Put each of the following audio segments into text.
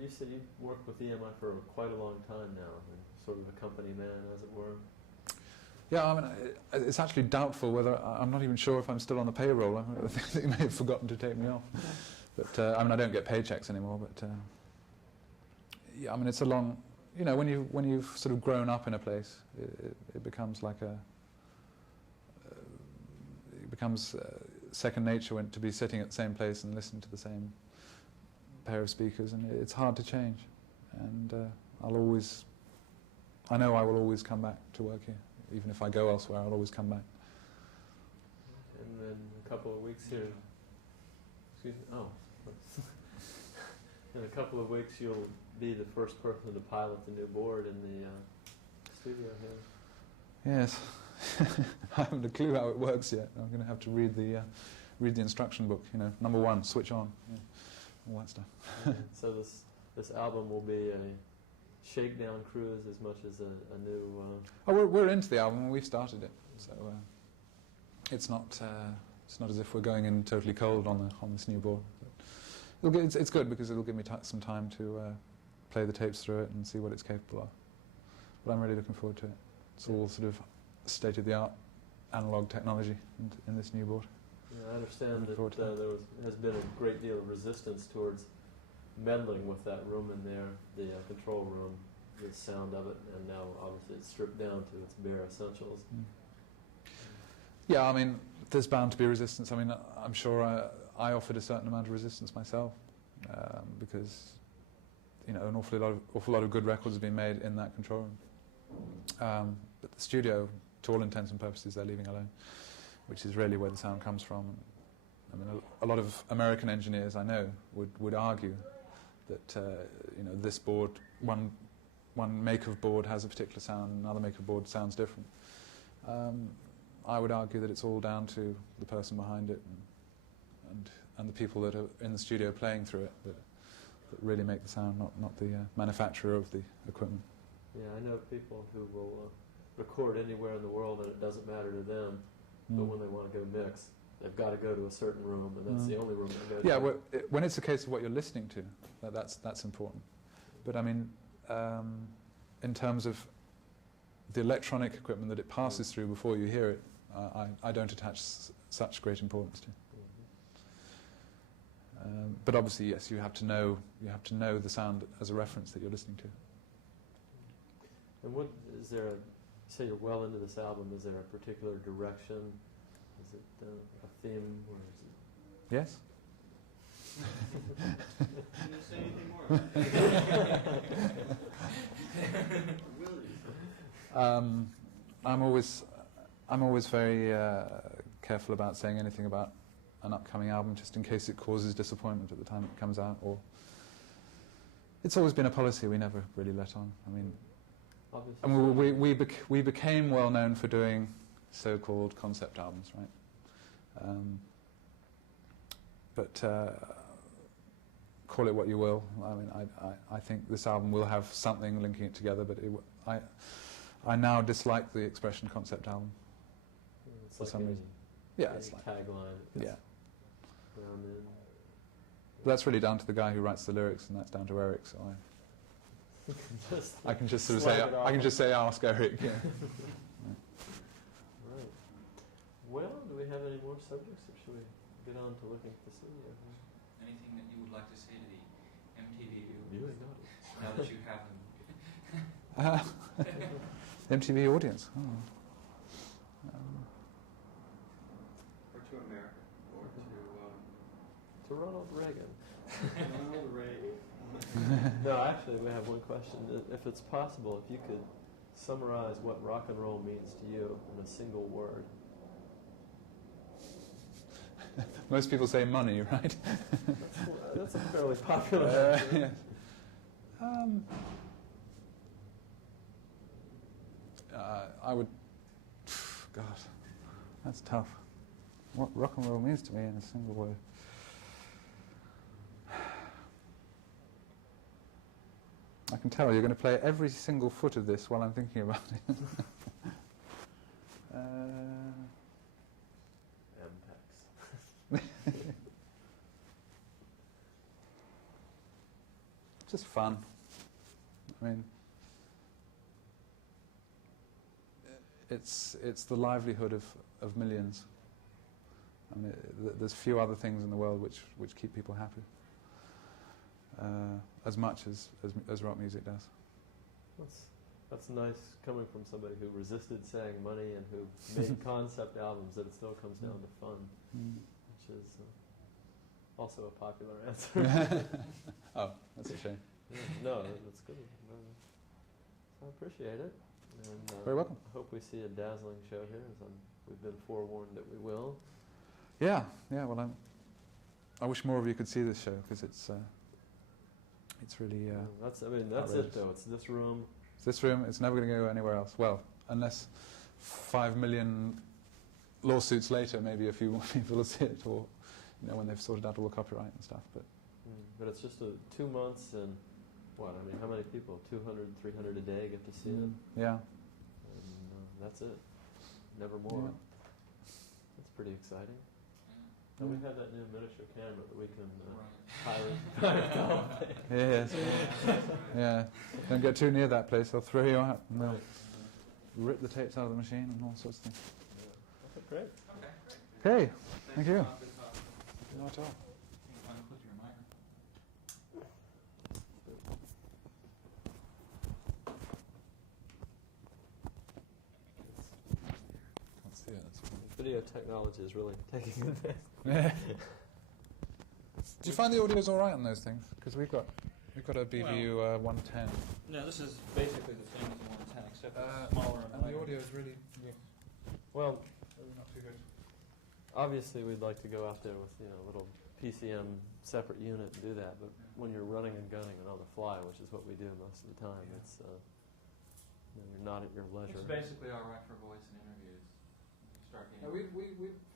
You said you've worked with EMI for quite a long time now, and sort of a company man, as it were. Yeah, I mean, it's actually doubtful whether, I'm not even sure if I'm still on the payroll. I think they may have forgotten to take me off. But, I mean, I don't get paychecks anymore, but, yeah, I mean, it's a long, you know, when you've sort of grown up in a place, it becomes like it becomes second nature to be sitting at the same place and listening to the same pair of speakers, and it's hard to change. And I know I will always come back to work here. Even if I go elsewhere, I'll always come back. And then a couple of weeks here, in a couple of weeks you'll be the first person to pilot the new board in the studio here. Yes. I haven't a clue how it works yet. I'm going to have to read the instruction book. You know, number 1, switch on, all that stuff. So this album will be a shakedown cruise as much as a new... Oh, we're into the album. We've started it, so it's not as if we're going in totally cold on this new board. It's good because it'll give me some time to play the tapes through it and see what it's capable of. But I'm really looking forward to it. It's all sort of state-of-the-art analog technology in this new board. Yeah, I understand that has been a great deal of resistance towards meddling with that room in there, the control room, the sound of it, and now obviously it's stripped down to its bare essentials. Yeah, I mean, there's bound to be resistance. I mean, I'm sure I offered a certain amount of resistance myself because, you know, an awful lot of good records have been made in that control room. But the studio, to all intents and purposes, they're leaving alone, which is really where the sound comes from. I mean, a lot of American engineers I know would argue that you know, this board, one make of board has a particular sound, another make of board sounds different. I would argue that it's all down to the person behind it and the people that are in the studio playing through it that really make the sound, not the manufacturer of the equipment. Yeah, I know people who will record anywhere in the world and it doesn't matter to them, but when they want to go mix, they've got to go to a certain room, and that's the only room they go to. Yeah, well, when it's a case of what you're listening to, that's important. But I mean, in terms of the electronic equipment that it passes through before you hear it, I don't attach such great importance to. But obviously, yes, you have to know the sound as a reference that you're listening to. And what is there? Say you're well into this album. Is there a particular direction? Is it a theme, or is it? Yes. Can you say anything more? I'm always very careful about saying anything about an upcoming album, just in case it causes disappointment at the time it comes out. Or it's always been a policy we never really let on. I mean, we became well known for doing so-called concept albums, right? But call it what you will. I mean, I think this album will have something linking it together, but I now dislike the expression concept album for some reason. Yeah, it's like tagline. Yeah. But that's really down to the guy who writes the lyrics, and that's down to Eric. So I can just sort of say, I can just say, ask Eric. Yeah. Right. Well, do we have any more subjects, or should we get on to looking at the studio? Anything that you would like to say to the MTV viewers now that you have them? MTV audience. Oh. Or to America, or to Ronald Reagan. Ronald Reagan. No, actually, we have one question. If it's possible, if you could summarize what rock and roll means to you in a single word. Most people say money, right? That's a fairly popular answer. Yes. I would... God, that's tough. What rock and roll means to me in a single word. I can tell you're going to play every single foot of this while I'm thinking about it. just fun. I mean, it's the livelihood of millions. I mean, there's few other things in the world which keep people happy as much as rock music does. That's nice coming from somebody who resisted saying money and who made concept albums, that it still comes down to fun, which is also a popular answer. Oh, that's a shame. Yeah, no, that's good. I appreciate it. And, Very welcome. I hope we see a dazzling show here, as we've been forewarned that we will. Yeah. Well, I wish more of you could see this show, because it's really. That's outrageous. it though. It's this room. It's this room. It's never going to go anywhere else. Well, unless 5 million lawsuits later, maybe a few more people will see it, or when they've sorted out all the copyright and stuff. But it's just 2 months, and what? I mean, how many people? 200, 300 a day get to see it. Yeah. And that's it. Never more. Yeah. That's pretty exciting. Yeah. And we have that new miniature camera that we can Right. pirate. Yes. Yeah. Don't get too near that place. They'll throw you out. And they'll rip the tapes out of the machine and all sorts of things. Okay, great. Okay, great. Okay. Thank you. Good talk. Not at all. Unclip your mic. Can't see it. Video technology is really taking advantage. Do you find the audio's all right on those things? Because we've got a BVU 110. No, this is basically the same as the 110, except it's smaller and And the lighter. audio is really Well, not too good. obviously we'd like to go out there with a little PCM separate unit and do that, but when you're running and gunning and on the fly, which is what we do most of the time, it's you're not at your leisure. It's basically all right for voice and interviews. You start getting. We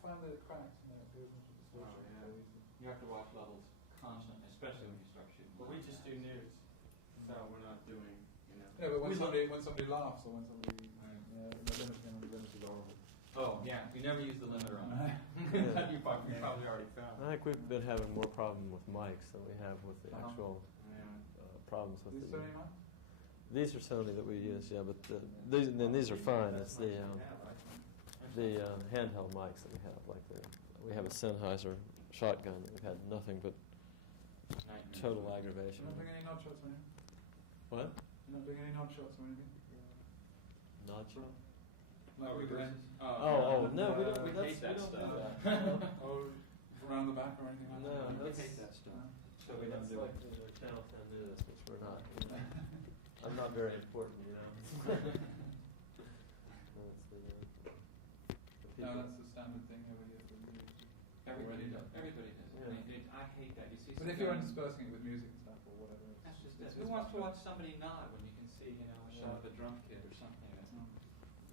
found that it cracks and it goes into distortion. Oh, yeah. You have to watch levels constantly, especially when you start shooting. But we just do news, so we're not doing, Yeah, but when We somebody laughs or when somebody the limit is horrible. Oh, yeah. We never use the limiter on it. Yeah. You probably already found. I think we've been having more problem with mics than we have with the actual Yeah. problems with These the. Sony mics? These are Sony that we use, yeah, but these are fine. It's the handheld mics that we have, we have a Sennheiser shotgun that we've had nothing but total aggravation. You're not doing any nod shots or anything? What? You're not doing any nod shots or anything? Not sure. Like we do. No, we don't. We hate that don't do stuff. that. Or around the back or anything like No, that? We that's- hate that stuff. So So we don't that's do like it. Channel 10 News, which we're not. I'm not very important, That's the No, people. that's the standard thing over here. Everybody Already does. Everybody does. Yeah. I hate that. You see. But if some you're guy- interspersing it with music and stuff or whatever. That's just it's it. Who wants to much watch somebody nod when you can see, a shot of a drum kit or something that's better.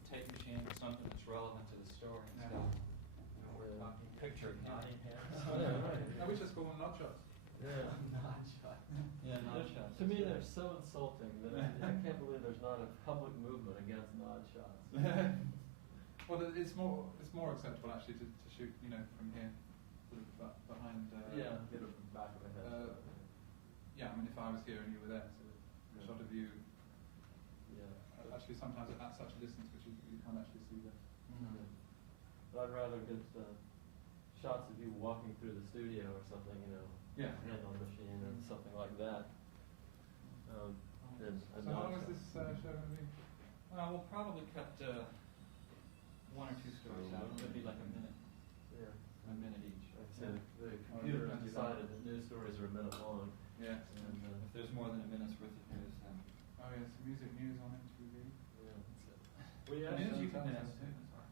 tape machine or something that's relevant to the story Yeah. instead of, we're Yeah. talking picture nodding heads. Yeah, right. No, we just call them nod shots. Yeah. Nod shot. Yeah, nod shots. To me, they're so insulting that I can't believe there's not a public movement against nod shots. Well, it's more acceptable actually to shoot, from here, sort of behind. Yeah, get a back of a head. Yeah, I mean, if I was here and you were there, so a shot of you. Yeah. Actually, sometimes at such a distance, which you can't actually see the. Mhm. But I'd rather get shots of you walking through the studio or something, Yeah. hand on the machine or something like that. And So how long is this show going to be? We'll probably cut 1 or 2 stories out. It'll be like a minute each. Like I said, the computer has decided that news stories are a minute long. Yeah. And, If there's more than a minute's worth of news, then Oh yes, music news on MTV. yeah, that's it. We Yeah, news actually, you can sometimes. minutes too. Sorry.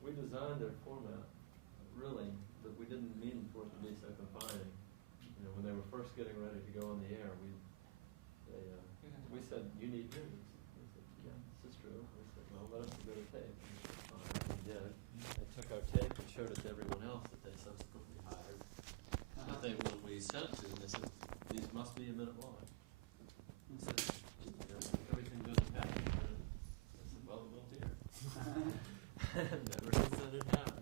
we designed their format, really, but we didn't mean for it to be so confining. When they were first getting ready to go on the air, we said, you need news. They said, yeah, this is true. We said, well, let us go to tape. And they said, fine, we did. They took our tape and showed it to everyone else that they subsequently hired. But when we sent it to them, they said, these must be a minute long. We said, everything goes in package. I said, well, it will here. And ever since then it has.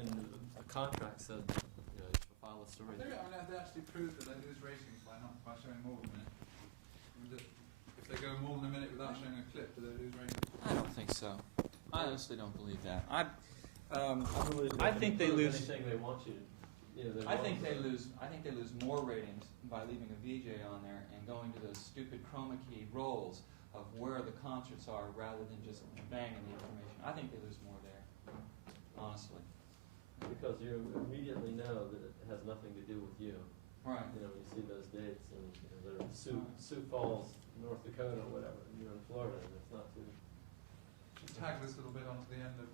And the contract said, you should file a story. They actually proved that they lose ratings by showing more than a minute. If they go more than a minute without showing a clip, do they lose ratings? I don't think so. I honestly don't believe that. I think can they prove lose. anything they want you to. I think they lose more ratings by leaving a VJ on there and going to those stupid chroma key rolls of where the concerts are rather than just banging the information. I think they lose more there, honestly. Because you immediately know that it has nothing to do with you. Right. You see those dates, and they're Sioux Falls, North Dakota, or whatever, and you're in Florida, and it's not too. Just tag this little bit onto the end of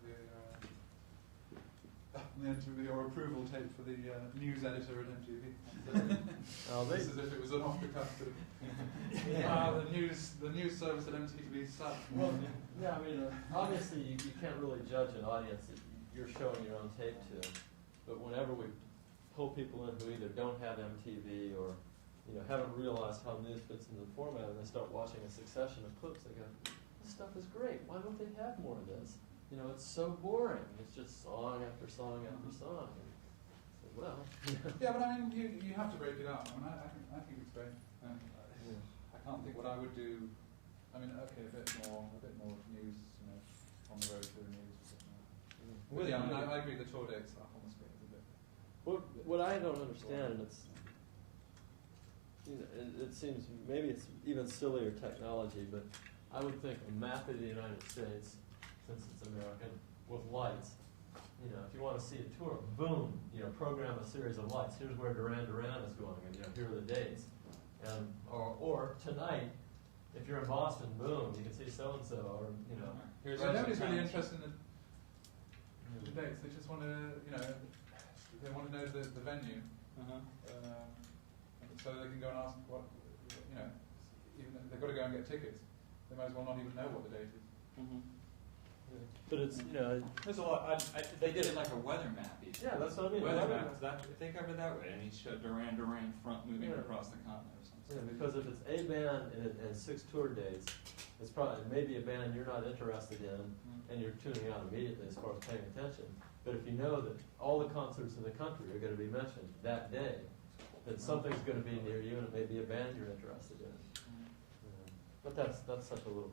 your approval tape for the news editor at MTV. This is if it was an off-the-cuff. The news service at MTV sucks. Well, yeah, obviously you can't really judge an audience that you're showing your own tape to, but whenever we pull people in who either don't have MTV or haven't realized how news fits into the format, and they start watching a succession of clips, they go, "This stuff is great. Why don't they have more of this? It's so boring. It's just song after song after song." And so, well, yeah, but you have to break it up. I think it's great. I can't think what I would do. Okay, a bit more news, on the road to the news. But yeah, I agree. The tour dates are almost a bit. What I don't understand, and it's it seems maybe it's even sillier technology, but I would think a map of the United States, since it's American, with lights. If you want to see a tour, boom, program a series of lights. Here's where Duran Duran is going, and here are the dates. And or tonight, if you're in Boston, boom, you can see so and so, or here's. Nobody's really interested in the dates. They just want to, they want to know the venue, so they can go and ask what, even if they've got to go and get tickets, they might as well not even know what the date is. Mm-hmm. But it's there's a lot. They did it like a weather map. Yeah, that's what I mean. Weather map. If they covered that way, and he showed Duran Duran front moving across the continent or something. Yeah, because if it's a band and 6 tour dates, it's probably maybe a band you're not interested in, and you're tuning out immediately as far as paying attention. But if you know that all the concerts in the country are going to be mentioned that day, then something's going to be near you, and it may be a band you're interested in. But that's such a little